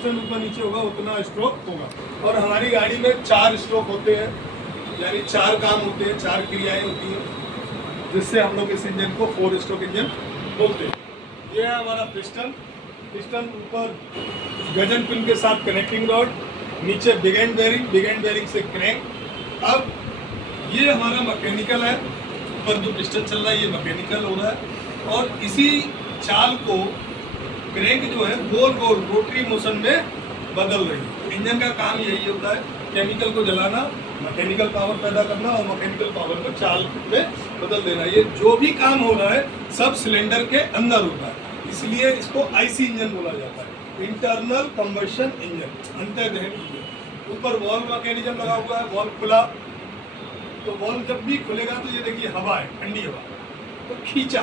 ऊपर नीचे होगा उतना स्ट्रोक होगा। और हमारी गाड़ी में 4 स्ट्रोक होते हैं, यानी 4 काम होते हैं, 4 क्रियाएं होती हैं, जिससे हम लोग इस इंजन को 4 स्ट्रोक इंजन बोलते हैं। ये है हमारा पिस्टन ऊपर गजन पिन के साथ कनेक्टिंग रॉड, नीचे बिग एंड बेरिंग से क्रैंक। अब ये हमारा मैकेनिकल है, ऊपर जो पिस्टन चल रहा है ये मैकेनिकल हो रहा है, और इसी चाल को क्रैंक जो है गोल गोल रोटरी मोशन में बदल रही है। इंजन का काम यही होता है, केमिकल को जलाना, मैकेनिकल पावर पैदा करना और मैकेनिकल पावर को चाल में बदल देना। ये जो भी काम हो रहा है सब सिलेंडर के अंदर होता है, इसलिए इसको आईसी इंजन बोला जाता है, इंटरनल कंबशन इंजन, अंतर्दहन इंजन। ऊपर वॉल्व मैकेनिज्म लगा हुआ है, वॉल्व खुला तो वॉल्व जब भी खुलेगा तो ये देखिए हवा है, ठंडी हवा, तो खींचा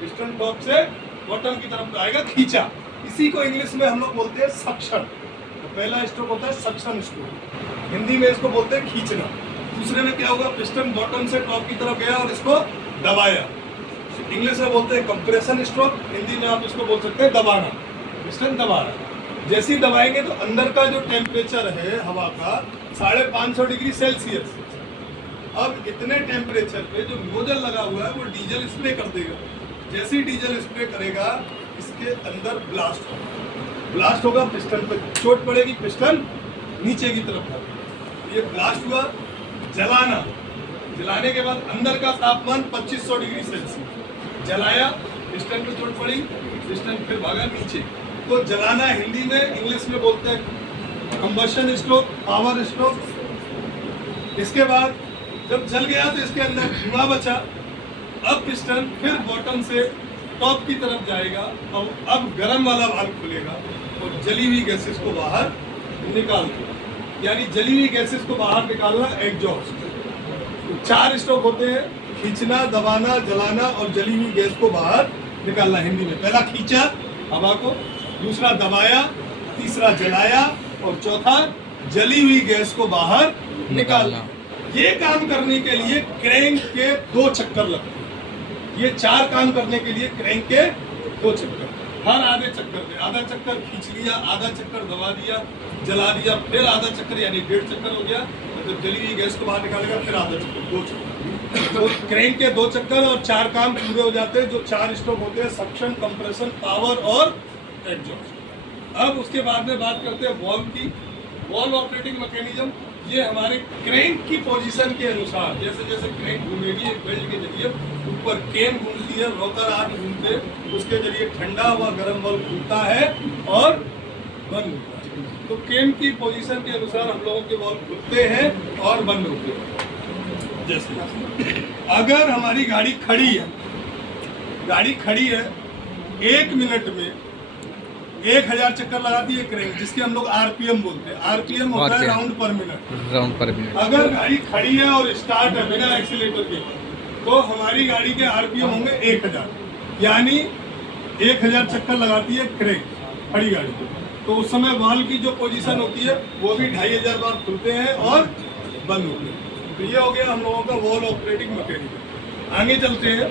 पिस्टन टॉप से बॉटम की तरफ आएगा, खींचा। इसी को इंग्लिश में हम लोग बोलते हैं सक्शन। तो पहला स्ट्रोक होता है सक्शन स्ट्रोक, हिंदी में इसको बोलते हैं खींचना। दूसरे में क्या होगा, पिस्टन बॉटम से टॉप की तरफ गया और इसको दबाया, इंग्लिश में बोलते हैं कंप्रेशन स्ट्रोक, हिंदी में आप इसको बोल सकते हैं दबाना, पिस्टन दबा रहा। जैसे ही दबाएंगे तो अंदर का जो टेम्परेचर है हवा का 550 डिग्री सेल्सियस, अब इतने टेम्परेचर पे जो नोजल लगा हुआ है वो डीजल स्प्रे कर देगा। जैसे ही डीजल स्प्रे करेगा इसके अंदर ब्लास्ट होगा, पिस्टन पे चोट पड़ेगी, पिस्टन नीचे की तरफ है। ये ब्लास्ट हुआ, जलाने के बाद अंदर का तापमान 2500 डिग्री सेल्सियस, जलाया, पिस्टन पे चोट पड़ी, पिस्टन फिर भागा नीचे। तो जलाना हिंदी में, इंग्लिश में बोलते हैं कंबशन स्ट्रोक, पावर स्ट्रोक। इसके बाद जब जल गया तो इसके अंदर धुआं बचा, अब पिस्टन फिर बॉटम से टॉप की तरफ जाएगा और अब गर्म वाला वाल्व खुलेगा और जली हुई गैसेस को बाहर निकाल देगा, यानी जली हुई गैसेस को बाहर निकालना एग्जॉस्ट। तो 4 स्ट्रोक होते हैं, खींचना, दबाना, जलाना और जली हुई गैस को बाहर निकालना। हिंदी में पहला खींचा हवा को, दूसरा दबाया, तीसरा जलाया और चौथा जली हुई गैस को बाहर निकालना। ये काम करने के लिए क्रैंक के 2 चक्कर लगते हैं। ये 4 काम करने के लिए क्रैंक के 2 चक्कर, हर आधे चक्कर में आधा चक्कर खींच लिया, आधा चक्कर दबा दिया, जला दिया, फिर आधा चक्कर यानी 1.5 चक्कर हो गया। मतलब जली हुई गैस को बाहर निकालेगा, फिर आधा चक्कर, 2 चक्कर। तो क्रैंक के 2 चक्कर और 4 काम पूरे हो जाते हैं। जो 4 स्ट्रोक होते हैं, सक्शन, कंप्रेशन, पावर और एग्जॉस्ट। अब उसके बाद में बात करते हैं वॉल्व की। वॉल्व ऑपरेटिंग मैकेनिज्म, ये हमारे क्रैंक की पोजीशन के अनुसार, जैसे जैसे क्रैंक घूमेगी एक बेल्ट के जरिए, ऊपर केन घूमती है, रोकर आर्म घूमते, उसके जरिए ठंडा व गर्म वॉल्व घूमता है और बंद होता है। तो केन की पोजीशन के अनुसार हम लोगों के वॉल्व खुलते हैं और बंद होते हैं। जैसे अगर हमारी गाड़ी खड़ी है 1 मिनट में 1000 चक्कर लगाती है क्रैंक, जिसके हम लोग आरपीएम बोलते हैं। आरपीएम होता है राउंड पर मिनट। अगर गाड़ी खड़ी है और स्टार्ट है बिना एक्सीलेटर के, तो हमारी गाड़ी के आरपीएम होंगे 1000, यानी 1000 चक्कर लगाती है क्रैंक खड़ी गाड़ी को। तो उस समय वाल्व की जो पोजीशन होती है वो भी 2500 बार खुलते हैं और बंद होते हैं। तो ये हो गया हम लोगों का वॉल्व ऑपरेटिंग मैकेनिज्म। आगे चलते हैं।